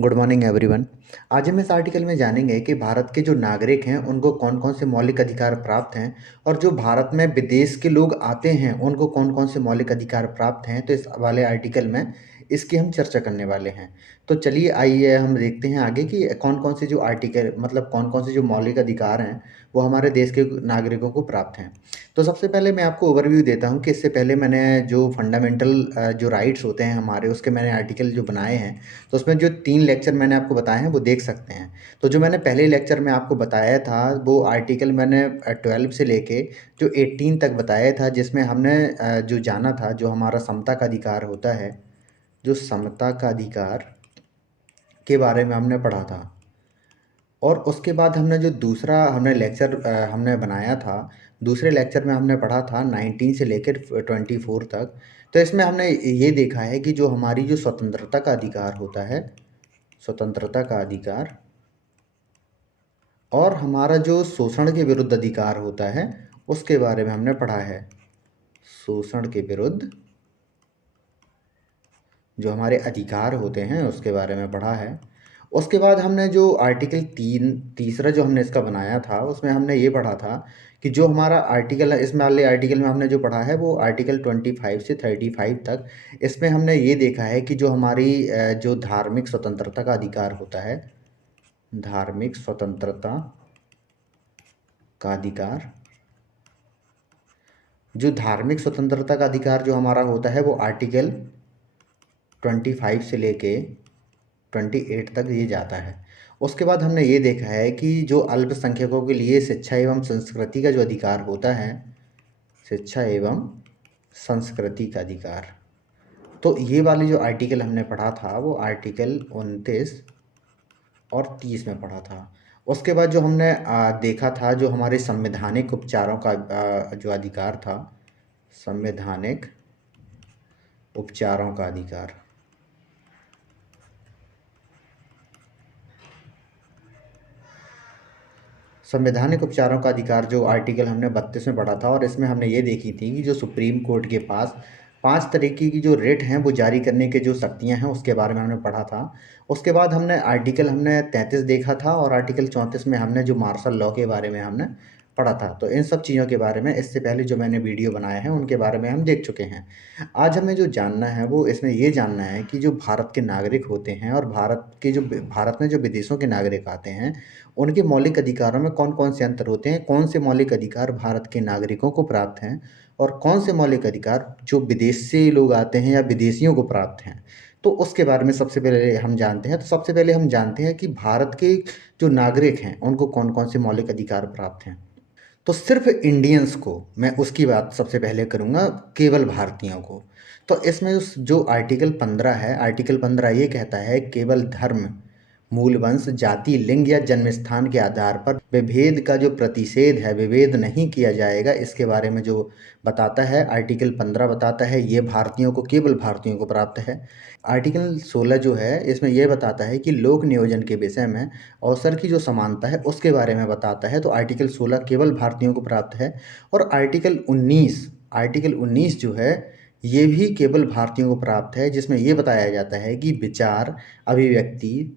Good morning everyone. आज हम इस आर्टिकल में जानेंगे कि भारत के जो नागरिक हैं उनको कौन कौन से मौलिक अधिकार प्राप्त हैं और जो भारत में विदेश के लोग आते हैं उनको कौन कौन से मौलिक अधिकार प्राप्त हैं। तो इस वाले आर्टिकल में इसकी हम चर्चा करने वाले हैं। तो चलिए आइए हम देखते हैं आगे कि कौन कौन से जो आर्टिकल मतलब कौन कौन से जो मौलिक अधिकार हैं वो हमारे देश के नागरिकों को प्राप्त हैं। तो सबसे पहले मैं आपको ओवरव्यू देता हूँ कि इससे पहले मैंने जो फंडामेंटल जो राइट्स होते हैं हमारे उसके मैंने आर्टिकल जो बनाए हैं, तो उसमें जो 3 लेक्चर मैंने आपको बताए हैं वो देख सकते हैं। तो जो मैंने पहले लेक्चर में आपको बताया था वो आर्टिकल मैंने 12 से लेके जो 18 तक बताया था, जिसमें हमने जो जाना था जो हमारा समता का अधिकार होता है, जो समता का अधिकार के बारे में हमने पढ़ा था। और उसके बाद हमने जो दूसरा हमने लेक्चर हमने बनाया था, दूसरे लेक्चर में हमने पढ़ा था 19 से लेकर 24 तक। तो इसमें हमने ये देखा है कि जो हमारी जो स्वतंत्रता का अधिकार होता है, स्वतंत्रता का अधिकार और हमारा जो शोषण के विरुद्ध अधिकार होता है उसके बारे में हमने पढ़ा है। शोषण के विरुद्ध जो हमारे अधिकार होते हैं उसके बारे में पढ़ा है। उसके बाद हमने जो आर्टिकल तीसरा जो हमने इसका बनाया था उसमें हमने ये पढ़ा था कि जो हमारा आर्टिकल है, इसमें वाले आर्टिकल में हमने जो पढ़ा है वो आर्टिकल 25 से 35 तक। इसमें हमने ये देखा है कि जो हमारी जो धार्मिक स्वतंत्रता का अधिकार होता है, धार्मिक स्वतंत्रता का अधिकार, जो धार्मिक स्वतंत्रता का अधिकार जो हमारा होता है वो आर्टिकल 25 से लेके 28 तक ये जाता है। उसके बाद हमने ये देखा है कि जो अल्पसंख्यकों के लिए शिक्षा एवं संस्कृति का जो अधिकार होता है, शिक्षा एवं संस्कृति का अधिकार, तो ये वाली जो आर्टिकल हमने पढ़ा था वो आर्टिकल 29 और 30 में पढ़ा था। उसके बाद जो हमने देखा था जो हमारे संवैधानिक उपचारों का जो अधिकार था, संवैधानिक उपचारों का अधिकार, संवैधानिक उपचारों का अधिकार जो आर्टिकल हमने 32 में पढ़ा था। और इसमें हमने ये देखी थी कि जो सुप्रीम कोर्ट के पास 5 तरीके की जो रिट हैं वो जारी करने के जो शक्तियां हैं उसके बारे में हमने पढ़ा था। उसके बाद हमने आर्टिकल हमने 33 देखा था और आर्टिकल 34 में हमने जो मार्शल लॉ के बारे में हमने पढ़ा था। तो इन सब चीज़ों के बारे में इससे पहले जो मैंने वीडियो बनाए हैं उनके बारे में हम देख चुके हैं। आज हमें जो जानना है वो इसमें ये जानना है कि जो भारत के नागरिक होते हैं और भारत में जो विदेशों के नागरिक आते हैं उनके मौलिक अधिकारों में कौन-कौन से अंतर होते हैं, कौन से मौलिक अधिकार भारत के नागरिकों को प्राप्त हैं और कौन से मौलिक अधिकार जो विदेश से लोग आते हैं या विदेशियों को प्राप्त हैं। तो उसके बारे में सबसे पहले हम जानते हैं। तो सबसे पहले हम जानते हैं कि भारत के जो नागरिक हैं उनको कौन-कौन से मौलिक अधिकार प्राप्त हैं। तो सिर्फ इंडियंस को मैं उसकी बात सबसे पहले करूँगा, केवल भारतीयों को। तो इसमें जो आर्टिकल 15 है, आर्टिकल 15 ये कहता है केवल धर्म, मूल वंश, जाति, लिंग या जन्म स्थान के आधार पर विभेद का जो प्रतिषेध है, विभेद नहीं किया जाएगा, इसके बारे में जो बताता है आर्टिकल 15 बताता है ये भारतीयों को, केवल भारतीयों को प्राप्त है। आर्टिकल 16 जो है इसमें यह बताता है कि लोक नियोजन के विषय में अवसर की जो समानता है उसके बारे में बताता है। तो आर्टिकल 16 केवल भारतीयों को प्राप्त है। और आर्टिकल 19 जो है ये भी केवल भारतीयों को प्राप्त है, जिसमें ये बताया जाता है कि विचार अभिव्यक्ति,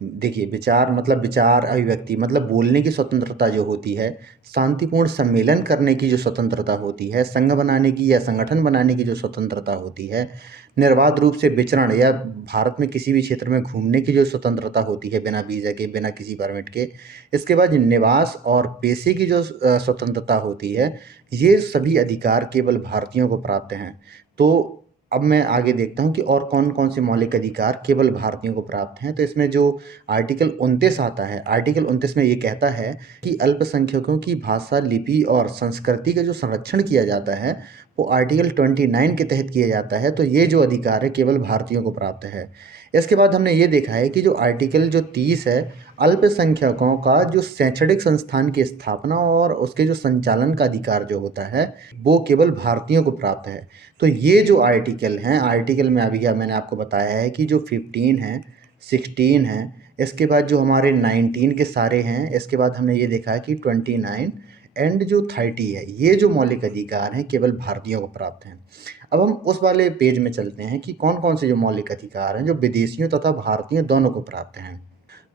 देखिए विचार अभिव्यक्ति मतलब बोलने की स्वतंत्रता जो होती है, शांतिपूर्ण सम्मेलन करने की जो स्वतंत्रता होती है, संघ बनाने की या संगठन बनाने की जो स्वतंत्रता होती है, निर्बाध रूप से विचरण या भारत में किसी भी क्षेत्र में घूमने की जो स्वतंत्रता होती है बिना वीज़ा के, बिना किसी परमिट के, इसके बाद निवास और पेशे की जो स्वतंत्रता होती है, ये सभी अधिकार केवल भारतीयों को प्राप्त हैं। तो अब मैं आगे देखता हूँ कि और कौन-कौन से मौलिक अधिकार केवल भारतीयों को प्राप्त हैं। तो इसमें जो आर्टिकल 29 आता है, आर्टिकल 29 में ये कहता है कि अल्पसंख्यकों की भाषा, लिपि और संस्कृति का जो संरक्षण किया जाता है, वो आर्टिकल 29 के तहत किया जाता है। तो ये जो अधिकार है केवल भारतीयों को प्राप्त है। इसके बाद हमने ये देखा है कि जो आर्टिकल जो 30 है, अल्पसंख्यकों का जो शैक्षणिक संस्थान की स्थापना और उसके जो संचालन का अधिकार जो होता है, वो केवल भारतीयों को प्राप्त है। तो ये जो आर्टिकल हैं, आर्टिकल में अभी मैंने आपको बताया है कि जो 15 है, 16 है, इसके बाद जो हमारे 19 के सारे हैं, इसके बाद हमने ये देखा है कि 29 एंड जो 30 है, ये जो मौलिक अधिकार हैं केवल भारतीयों को प्राप्त हैं। अब हम उस वाले पेज में चलते हैं कि कौन-कौन से जो मौलिक अधिकार हैं, जो विदेशियों तथा भारतीयों दोनों को प्राप्त हैं।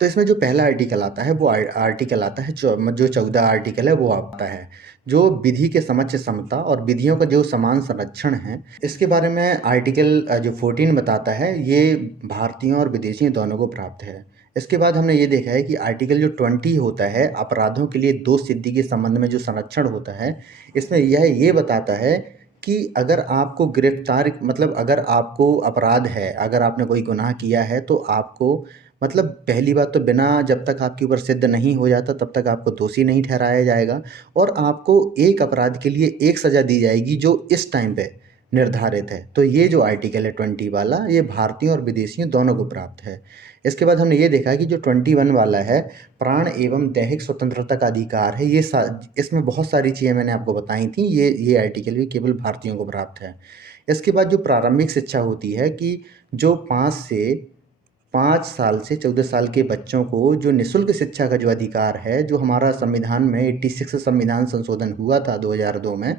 तो इसमें जो पहला आर्टिकल आता है वो आर्टिकल आता है जो 14 आर्टिकल है वो आता है, जो विधि के समक्ष समता और विधियों का जो समान संरक्षण है, इसके बारे में आर्टिकल जो 14 बताता है, ये भारतीयों और विदेशियों दोनों को प्राप्त है। इसके बाद हमने ये देखा है कि आर्टिकल जो 20 होता है, अपराधों के लिए दोष सिद्धि के संबंध में जो संरक्षण होता है, इसमें यह ये बताता है कि अगर आपको गिरफ्तार मतलब अगर आपको अपराध है, अगर आपने कोई गुनाह किया है तो आपको मतलब पहली बात तो बिना जब तक आपके ऊपर सिद्ध नहीं हो जाता तब तक आपको दोषी नहीं ठहराया जाएगा और आपको एक अपराध के लिए एक सज़ा दी जाएगी जो इस टाइम पे निर्धारित है। तो ये जो आर्टिकल है 20 वाला, ये भारतीयों और विदेशियों दोनों को प्राप्त है। इसके बाद हमने ये देखा कि जो 21 वाला है, प्राण एवं दैहिक स्वतंत्रता का अधिकार है, इसमें बहुत सारी चीज़ें मैंने आपको बताई थी, ये आर्टिकल भी केवल भारतीयों को प्राप्त है। इसके बाद जो प्रारंभिक शिक्षा होती है कि जो 5 साल से 14 साल के बच्चों को जो निःशुल्क शिक्षा का जो अधिकार है, जो हमारा संविधान में 86 संविधान संशोधन हुआ था 2002 में,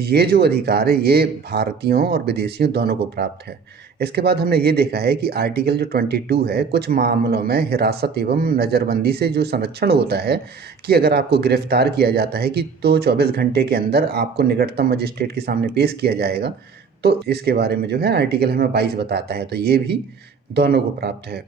ये जो अधिकार है ये भारतीयों और विदेशियों दोनों को प्राप्त है। इसके बाद हमने ये देखा है कि आर्टिकल जो 22 है, कुछ मामलों में हिरासत एवं नज़रबंदी से जो संरक्षण होता है कि अगर आपको गिरफ्तार किया जाता है कि तो 24 घंटे के अंदर आपको निकटतम मजिस्ट्रेट के सामने पेश किया जाएगा। तो इसके बारे में जो है आर्टिकल हमें 22 बताता है, तो ये भी दोनों को प्राप्त है।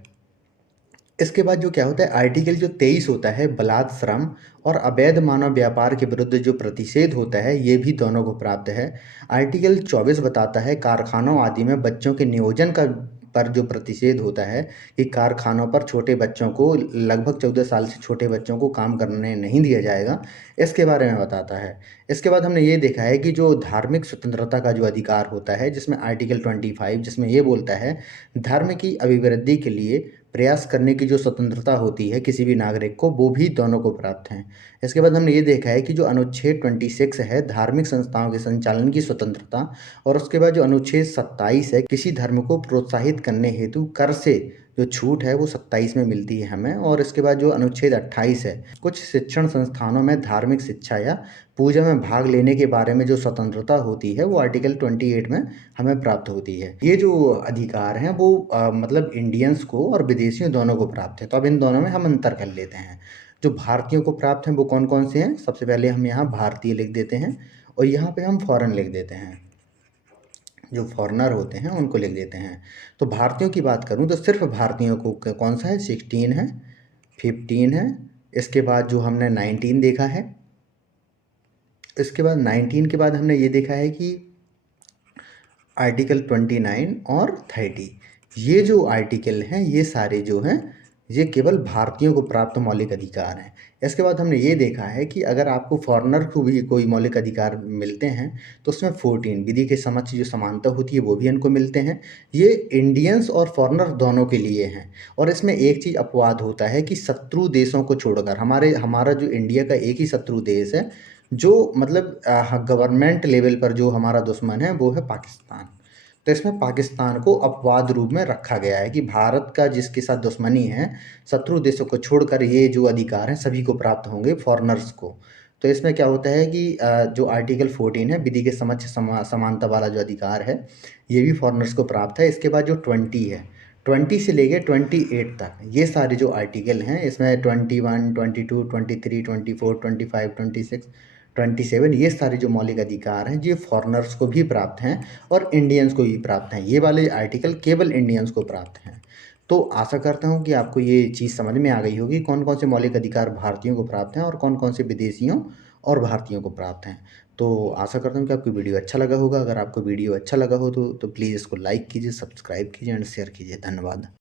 इसके बाद जो क्या होता है आर्टिकल जो 23 होता है, बलात् श्रम और अवैध मानव व्यापार के विरुद्ध जो प्रतिषेध होता है, ये भी दोनों को प्राप्त है। आर्टिकल 24 बताता है कारखानों आदि में बच्चों के नियोजन का पर जो प्रतिषेध होता है कि कारखानों पर छोटे बच्चों को, लगभग 14 साल से छोटे बच्चों को काम करने नहीं दिया जाएगा, इसके बारे में बताता है। इसके बाद हमने ये देखा है कि जो धार्मिक स्वतंत्रता का जो अधिकार होता है, जिसमें आर्टिकल 25 जिसमें ये बोलता है, धर्म की अभिवृद्धि के लिए प्रयास करने की जो स्वतंत्रता होती है किसी भी नागरिक को, वो भी दोनों को प्राप्त हैं। इसके बाद हमने ये देखा है कि जो अनुच्छेद 26 है, धार्मिक संस्थाओं के संचालन की स्वतंत्रता, और उसके बाद जो अनुच्छेद 27 है, किसी धर्म को प्रोत्साहित करने हेतु कर से जो छूट है वो 27 में मिलती है हमें। और इसके बाद जो अनुच्छेद 28 है, कुछ शिक्षण संस्थानों में धार्मिक शिक्षा या पूजा में भाग लेने के बारे में जो स्वतंत्रता होती है, वो आर्टिकल 28 में हमें प्राप्त होती है। ये जो अधिकार हैं वो मतलब इंडियंस को और विदेशियों दोनों को प्राप्त है। तो अब इन दोनों में हम अंतर कर लेते हैं। जो भारतीयों को प्राप्त हैं वो कौन-कौन से हैं? सबसे पहले हम यहाँ भारतीय लिख देते हैं और यहाँ पे हम फॉरेन लिख देते हैं। जो फॉरेनर होते हैं उनको लिख देते हैं। तो भारतीयों की बात करूँ तो सिर्फ़ भारतीयों को कौन सा है? 16 है, 15 है, इसके बाद जो हमने 19 देखा है, इसके बाद 19 के बाद हमने ये देखा है कि आर्टिकल 29 और 30, ये जो आर्टिकल हैं ये सारे जो हैं ये केवल भारतीयों को प्राप्त मौलिक अधिकार हैं। इसके बाद हमने ये देखा है कि अगर आपको फॉरेनर को भी कोई मौलिक अधिकार मिलते हैं तो उसमें 14 विधि के समक्ष जो समानता होती है वो भी इनको मिलते हैं। ये इंडियंस और फॉरेनर दोनों के लिए हैं। और इसमें एक चीज़ अपवाद होता है कि शत्रु देशों को छोड़कर हमारा जो इंडिया का एक ही शत्रु देश है, जो मतलब गवर्नमेंट लेवल पर जो हमारा दुश्मन है वो है पाकिस्तान। तो इसमें पाकिस्तान को अपवाद रूप में रखा गया है कि भारत का जिसके साथ दुश्मनी है, शत्रु देशों को छोड़कर ये जो अधिकार हैं सभी को प्राप्त होंगे, फॉरेनर्स को। तो इसमें क्या होता है कि जो आर्टिकल 14 है, विधि के समक्ष समानता वाला जो अधिकार है, ये भी फॉरेनर्स को प्राप्त है। इसके बाद जो 20 है, 20 से लेके 28 तक ये सारे जो आर्टिकल हैं, इसमें 21, 22, 23, 24, 25, 26, 27, ये सारे जो मौलिक अधिकार हैं ये फॉरेनर्स को भी प्राप्त हैं और इंडियंस को भी प्राप्त हैं। ये वाले आर्टिकल केवल इंडियंस को प्राप्त हैं। तो आशा करता हूँ कि आपको ये चीज़ समझ में आ गई होगी, कौन कौन से मौलिक अधिकार भारतीयों को प्राप्त हैं और कौन कौन से विदेशियों और भारतीयों को प्राप्त हैं। तो आशा करता हूँ कि आपको वीडियो अच्छा लगा होगा। अगर आपको वीडियो अच्छा लगा हो तो प्लीज़ इसको लाइक कीजिए, सब्सक्राइब कीजिए एंड शेयर कीजिए। धन्यवाद।